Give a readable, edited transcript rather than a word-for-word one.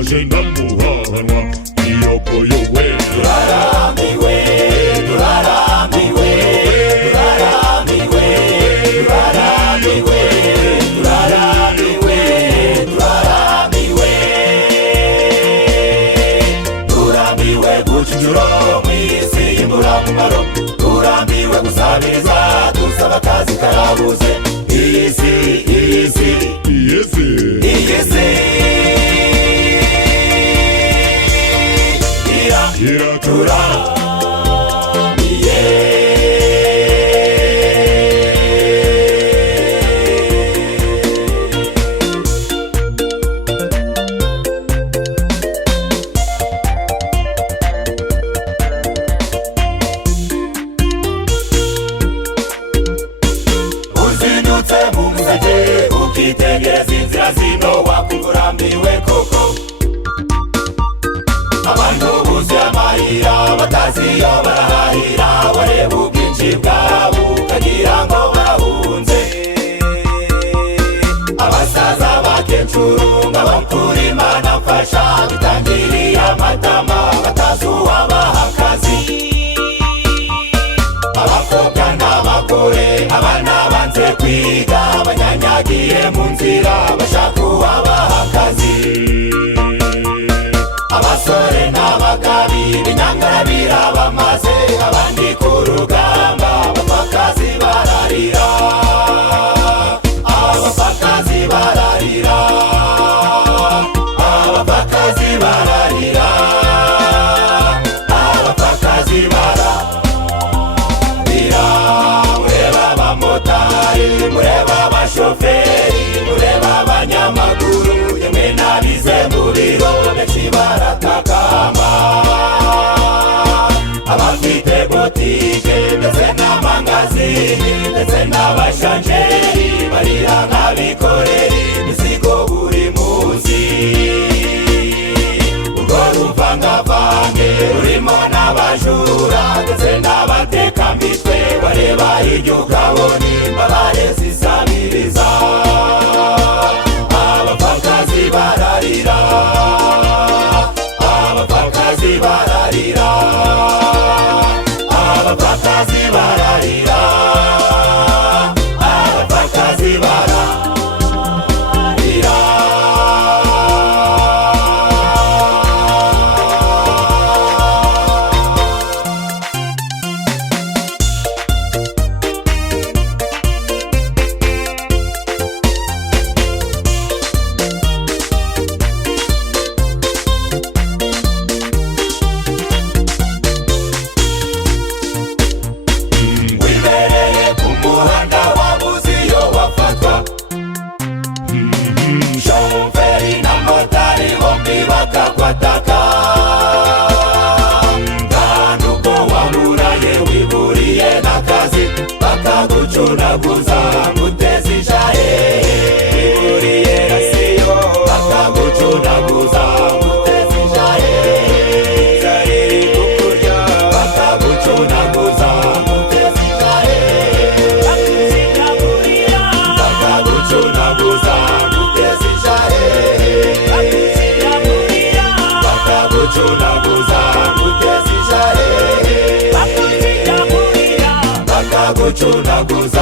turaje ndamuhahanwa iyokoyowe. Turarambiwe, turarambiwe, turarambiwe, turarambiwe, turarambiwe, turarambiwe, turambiwe guca inshuro mw'isi y'imburamumaro, turambiwe gusabiriza dusaba akazi karabuze. Iyi si iraturamiye. Uzindutse mu museke ukitegereza inzira zino wakumva urambiwe koko. Abantu buzuye amarira batazi iyo barahahira, wareba ubwinshi bwabo ukagira ngo barahunze. Abasaza abakecuru ng'abakuru Imana mfasha bitangiriye amatama batazi uwabaha akazi. Abakobwa n'abagore abana banze kwiga banyanyagiye mu nzira bashaka uwabaha akazi. Abasore n'abagabi b'inyangara birabamaze, abandi ku rugamba abapfakazi bararira, abapfakazi bararira, abapfakazi bararira, abapfakazi bararira. Mureba abamotari, mureba abashoferi, mureba abanyamaguru, yemwe n'abize mu biro benshi baratakamba. Abafite botike ndetse n'amangazini ndetse n'abashanjeri barira nk'abikoreri imizigo buri munsi. Urwo ruvangavange rurimo n'abajura ndetse n'abatekamitwe, wareba hirya ukabona imbabare zisabiriza. Abapfakazi bararira, abapfakazi bararira, abapfakazi bararira, abapfakazi bararira. Wibereye ku muhanda wabuze iyo wafatwa, shoferi na motari bombi bakakwataka. Kandi ubwo waburaye wiburiye n'akazi bakagucunaguza nguteze ijahe. Wiburiye rasiyo bakagucunaguza nguteze ijahe. Zari kukurya bakagucunaguza nguteze ijahe. Bakagucunaguza nguteze ijahe. Bakagucunaguza nguteze ijahe. Bakagucunaguza